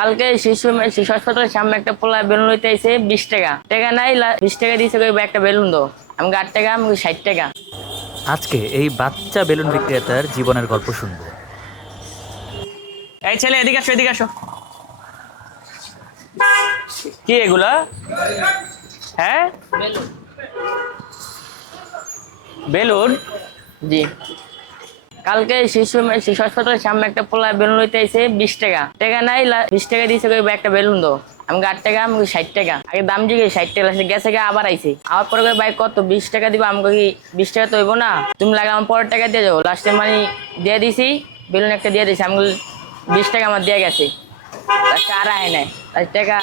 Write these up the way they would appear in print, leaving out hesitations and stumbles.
কালকে শিশু হাসপাতালের সামনে একটা পোলা বেলুন লইতে আইছে 20 টাকা টাকা নাই 20 টাকা দিয়েছে একটা বেলুন দো। আমি 8 টাকা, আমি 60 টাকা। আজকে এই বাচ্চা বেলুন বিক্রেতার জীবনের গল্প শুনবো। এই ছেলে, এদিকে আসো, এদিকে আসো। কি এগুলা? হ্যাঁ, বেলুন। জি, কালকে শিশু হাসপাতালের সামনে একটা পোলা বেলুন লইতে আইছে 20 টাকা টাকা নাই 20 টাকা দিয়েছে একটা বেলুন দো। আমি 8 টাকা, আমি 60 টাকা। আগে দাম জিগে 60 টাকা গেছে গা, আবার আইছে আবার পরে ভাই কত 20 টাকা দিব। আমাকে কি 20 টাকা তো হইব না, তুমি লাগে আমার পরের টাকা দিয়ে যাবো। লাস্টে মানে দিয়ে দিছি, বেলুন একটা দিয়ে দিছি। আমি 20 টাকা আমার দিয়ে গেছে, লাস্টে আর আহে নাই, লাস্ট টাকা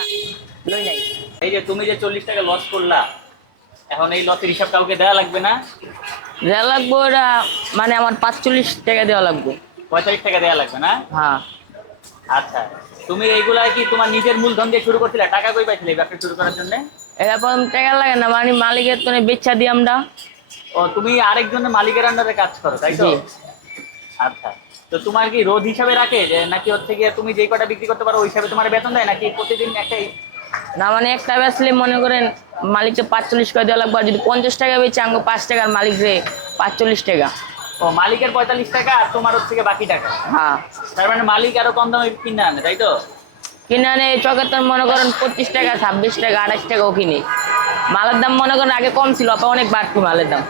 লই নাই। এই যে তুমি যে 40 টাকা লস করলা, এখন এই লসের হিসাব কাউকে দেওয়া লাগবে না? দেওয়া লাগবো ওটা, মানে আমার 45 টাকা দেওয়া লাগবে। 45 টাকা দেওয়া লাগবে না? হ্যাঁ। আচ্ছা, তুমি এইগুলা কি তোমার নিজের মূলধন দিয়ে শুরু করছিলে? টাকা কই পাইছিলে এই ব্যবসা শুরু করার জন্য? এরপর টাকা লাগে না, মানে মালিকের তো বেচা দিই আমরা। ও, তুমি আরেকজনের মালিকের আন্ডারে কাজ করো, তাই তো? জি। আচ্ছা, তো তোমার কি রোজ হিসাবে রাখে যে, নাকি হচ্ছে গিয়ে তুমি যেই কটা বিক্রি করতে পারো ওই হিসাবে তোমার বেতন দেয়, নাকি প্রতিদিন একটাই? না, মানে একটা বেচলে মনে করেন মালিককে 45 করে দেওয়া লাগবে, আর যদি 50 টাকা বেচে আমাকে 5 টাকার মালিক রে 45 টাকা। ও, মালিকের 45 টাকা আর তোমার হচ্ছে গিয়ে বাকি টাকা। হ্যাঁ। তার মানে মালিক আরো কম দামে কিনে আনে, তাই তো? কিনে আনে চকের তো মনে করেন 25 টাকা, 26 টাকা, 28 টাকাও কিনে। মালের দাম মনে করেন আগে কম ছিল, অনেক বাড়তি মালের দাম।